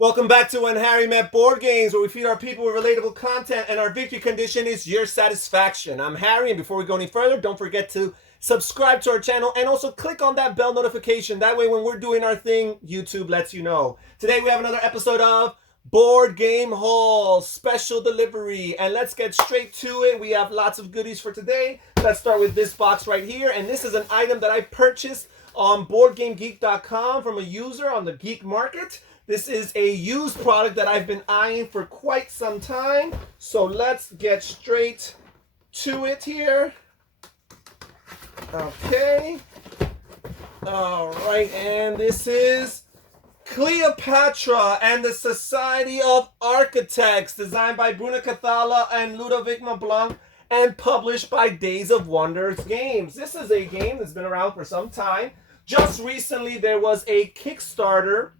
Welcome back to When Harry Met Board Games, where we feed our people with relatable content, and our victory condition is your satisfaction. I'm Harry, and before we go any further, don't forget to subscribe to our channel and also click on that bell notification. That way, when we're doing our thing, YouTube lets you know. Today, we have another episode of Board Game Haul Special Delivery, and let's get straight to it. We have lots of goodies for today. Let's start with this box right here, and this is an item that I purchased on BoardGameGeek.com from a user on the Geek Market. This is a used product that I've been eyeing for quite some time. So let's get straight to it here. Okay. All right, and this is Cleopatra and the Society of Architects, designed by Bruna Cathala and Ludovic Mablanc, and published by Days of Wonders Games. This is a game that's been around for some time. Just recently, there was a Kickstarter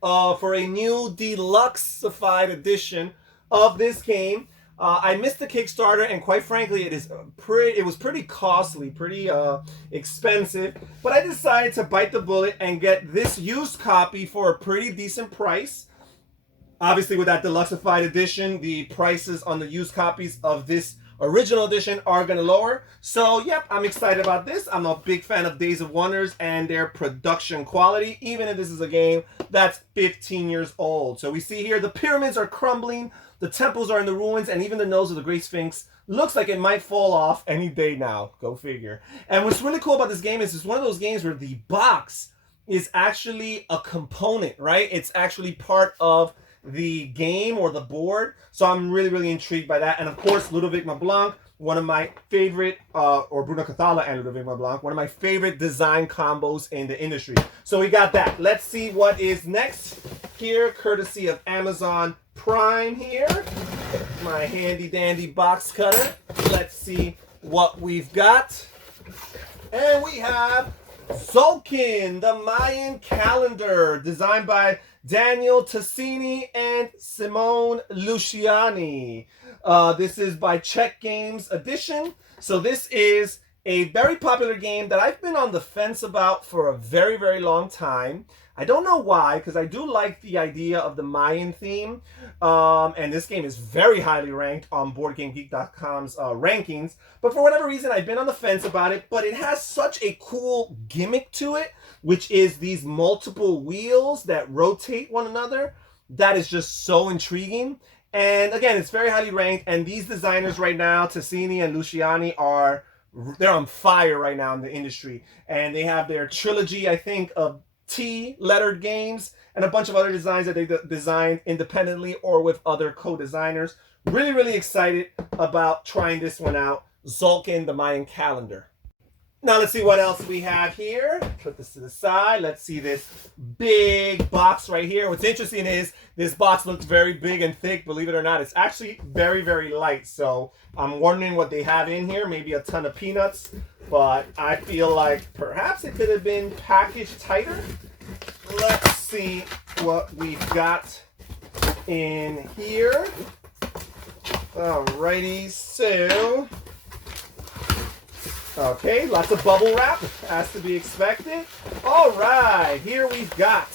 for a new deluxe-ified edition of this game. I missed the Kickstarter, and quite frankly, it was pretty costly, pretty expensive. But I decided to bite the bullet and get this used copy for a pretty decent price. Obviously, with that deluxe-ified edition, the prices on the used copies of this original edition are going to lower. So, yep, I'm excited about this. I'm a big fan of Days of Wonders and their production quality, even if this is a game that's 15 years old. So we see here the pyramids are crumbling, the temples are in the ruins, and even the nose of the Great Sphinx looks like it might fall off any day now. Go figure. And what's really cool about this game is it's one of those games where the box is actually a component, right? It's actually part of the game or the board. So I'm really intrigued by that. And of course, Ludovic Mablanc, one of my favorite, or Bruna Cathala and Ludovic Mablanc, one of my favorite design combos in the industry. So we got that. Let's see what is next here, courtesy of Amazon Prime here. My handy dandy box cutter. Let's see what we've got. And we have Slopin, the Mayan calendar, designed by Daniel Tassini and Simone Luciani. This is by Czech Games Edition. So this is a very popular game that I've been on the fence about for a very long time. I don't know why, because I do like the idea of the Mayan theme. And this game is very highly ranked on BoardGameGeek.com's rankings. But for whatever reason, I've been on the fence about it. But it has such a cool gimmick to it, which is these multiple wheels that rotate one another. That is just so intriguing. And again, it's very highly ranked. And these designers right now, Tassini and Luciani, they're on fire right now in the industry. And they have their trilogy, I think, of T-lettered games and a bunch of other designs that they designed independently or with other co-designers. Really excited about trying this one out. Slopin, the Mayan calendar. Now let's see what else we have here. Put this to the side. Let's see this big box right here. What's interesting is this box looks very big and thick. Believe it or not, it's actually very light. So I'm wondering what they have in here. Maybe a ton of peanuts. But I feel like perhaps it could have been packaged tighter. Let's see what we've got in here. Alrighty, so... okay, lots of bubble wrap, as to be expected. All right, here we've got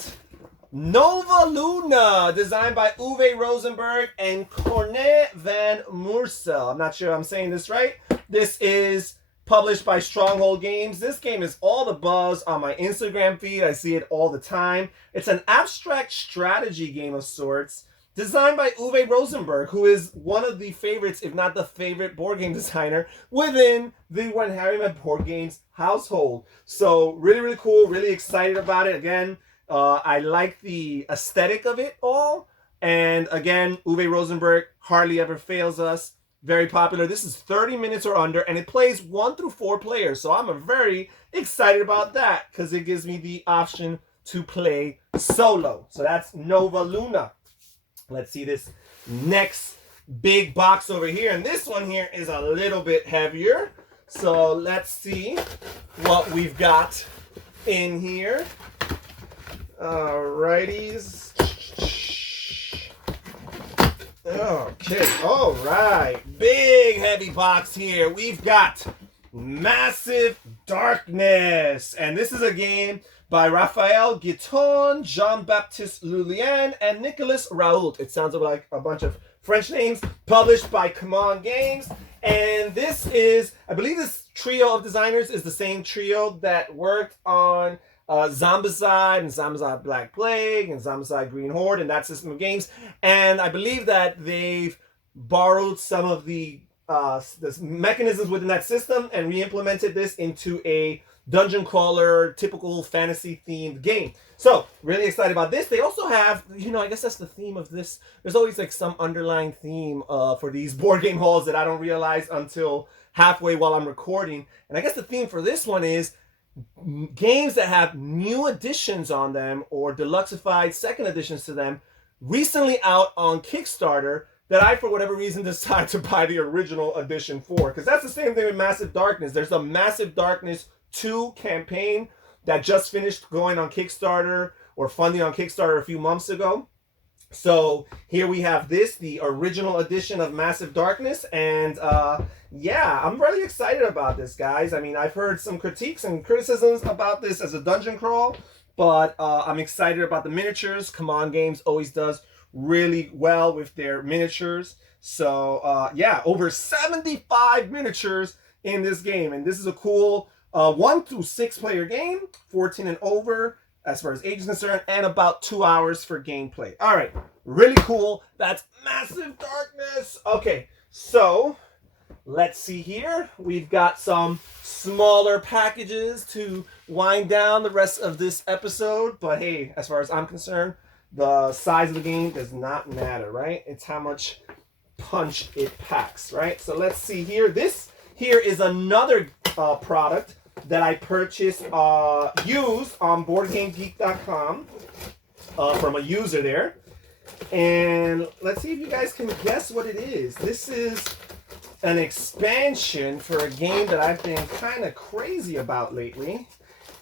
Nova Luna, designed by Uwe Rosenberg and Corne van Moorsel. I'm not sure I'm saying this right. This is published by Stronghold Games. This game is all the buzz on my Instagram feed. I see it all the time. It's an abstract strategy game of sorts, designed by Uwe Rosenberg, who is one of the favorites, if not the favorite board game designer within the When Harry Met Board Games household. So really cool, really excited about it. Again, I like the aesthetic of it all. And again, Uwe Rosenberg hardly ever fails us. Very popular. This is 30 minutes or under, and it plays 1 through 4 players. So I'm very excited about that because it gives me the option to play solo. So that's Nova Luna. Let's see this next big box over here. And this one here is a little bit heavier. So let's see what we've got in here. Alrighties. Okay, all right. Big heavy box here. We've got Massive Darkness. And this is a game by Raphael Guiton, Jean-Baptiste Lulien, and Nicolas Raoult. It sounds like a bunch of French names. Published by Command Games. And this is, I believe this trio of designers is the same trio that worked on Zombicide and Zombicide Black Plague and Zombicide Green Horde and that system of games. And I believe that they've borrowed some of the mechanisms within that system and re-implemented this into a dungeon crawler, typical fantasy themed game. So really excited about this. They also have, I guess that's the theme of this. There's always like some underlying theme for these board game hauls that I don't realize until halfway while I'm recording. And I guess the theme for this one is games that have new editions on them or deluxeified second editions to them recently out on Kickstarter that I, for whatever reason, decided to buy the original edition for. Because that's the same thing with Massive Darkness. There's a Massive Darkness 2 campaign that just finished going on Kickstarter or funding on Kickstarter a few months ago. So here we have this, the original edition of Massive Darkness. And yeah, I'm really excited about this, guys. I mean, I've heard some critiques and criticisms about this as a dungeon crawl, but I'm excited about the miniatures. Command Games always does really well with their miniatures. So yeah, over 75 miniatures in this game. And this is a cool 1 to 6 player game, 14 and over as far as age is concerned, and about 2 hours for gameplay. All right, really cool. That's Massive Darkness. Okay, so let's see here. We've got some smaller packages to wind down the rest of this episode. But hey, as far as I'm concerned, the size of the game does not matter, right? It's how much punch it packs, right? So let's see here. This here is another product that I purchased used on BoardGameGeek.com from a user there. And let's see if you guys can guess what it is. This is an expansion for a game that I've been kind of crazy about lately.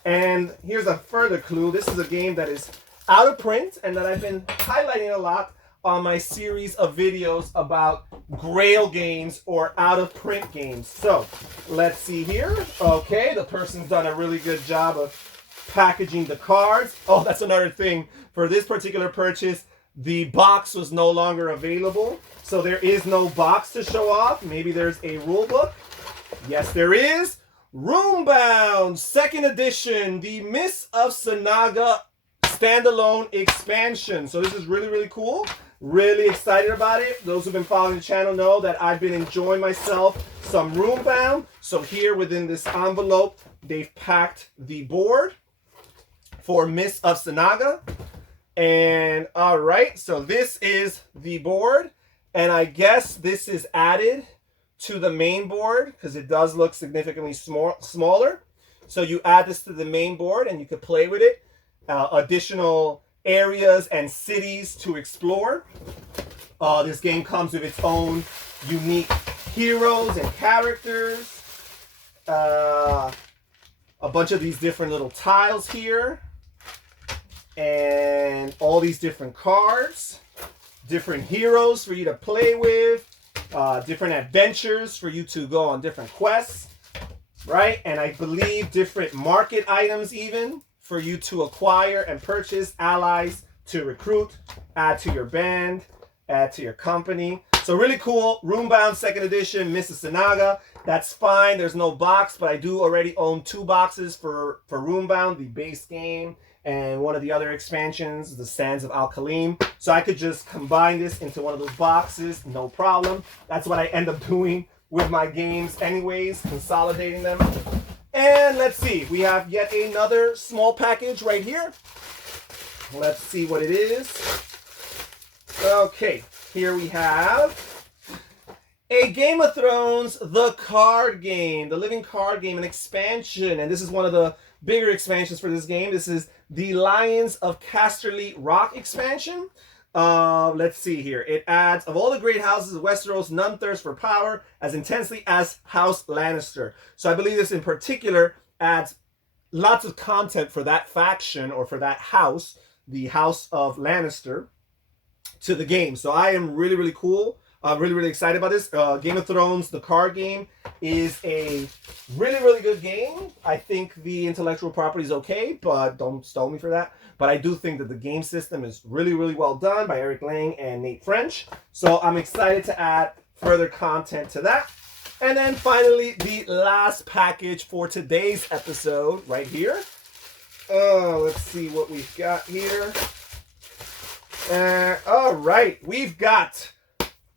And here's a further clue. This is a game that is out of print and that I've been highlighting a lot on my series of videos about Grail games or out of print games. So let's see here. Okay, the person's done a really good job of packaging the cards. Oh, that's another thing. For this particular purchase, the box was no longer available. So there is no box to show off. Maybe there's a rule book. Yes, there is. Roombound, 2nd edition, the Mists of Sanaga standalone expansion. So this is really, really cool. Really excited about it. Those who've been following the channel know that I've been enjoying myself some Roombound. So here within this envelope, they've packed the board for Mists of Sanaga. And all right, so this is the board. And I guess this is added to the main board because it does look significantly smaller. So you add this to the main board and you could play with it. Additional areas and cities to explore. This game comes with its own unique heroes and characters. A bunch of these different little tiles here. And all these different cards. Different heroes for you to play with. Different adventures for you to go on different quests. Right? And I believe different market items even for you to acquire and purchase, allies to recruit, add to your band, add to your company. So really cool. Roombound 2nd edition, Mists of Sanaga. That's fine. There's no box, but I do already own 2 boxes for Roombound, the base game, and one of the other expansions, the Sands of Al-Khalim. So I could just combine this into one of those boxes, no problem. That's what I end up doing with my games anyways, consolidating them. And let's see, we have yet another small package right here. Let's see what it is. Okay, here we have a Game of Thrones, the card game, the living card game, an expansion. And this is one of the bigger expansions for this game. This is the Lions of Casterly Rock expansion. Let's see here. It adds, of all the great houses of Westeros, none thirst for power as intensely as House Lannister. So I believe this in particular adds lots of content for that faction or for that house, the House of Lannister, to the game. So I am really, really cool I'm really, really excited about this. Game of Thrones, the card game, is a really, really good game. I think the intellectual property is okay, but don't stone me for that. But I do think that the game system is really, really well done by Eric Lang and Nate French. So I'm excited to add further content to that. And then finally, the last package for today's episode right here. Let's see what we've got here. All right, we've got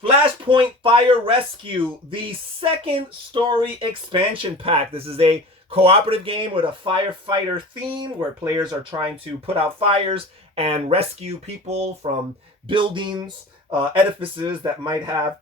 Flashpoint Fire Rescue, the second story expansion pack. This is a cooperative game with a firefighter theme where players are trying to put out fires and rescue people from buildings, edifices that might have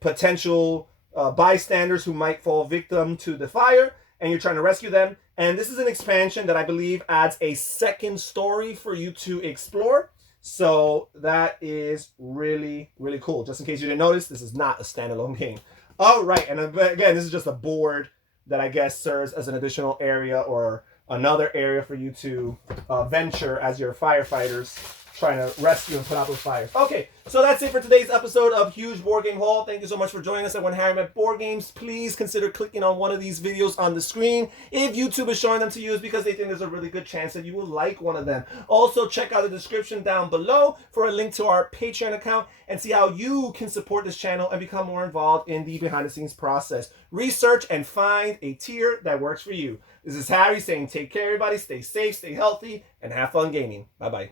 potential bystanders who might fall victim to the fire, and you're trying to rescue them. And this is an expansion that I believe adds a second story for you to explore. So that is really, really cool. Just in case you didn't notice, this is not a standalone game. All right, and again, this is just a board that I guess serves as an additional area or another area for you to venture as your firefighters trying to rescue and put out those fires. Okay, so that's it for today's episode of Huge Board Game Haul. Thank you so much for joining us at When Harry Met Board Games. Please consider clicking on one of these videos on the screen. If YouTube is showing them to you, it's because they think there's a really good chance that you will like one of them. Also, check out the description down below for a link to our Patreon account and see how you can support this channel and become more involved in the behind-the-scenes process. Research and find a tier that works for you. This is Harry saying take care, everybody. Stay safe, stay healthy, and have fun gaming. Bye-bye.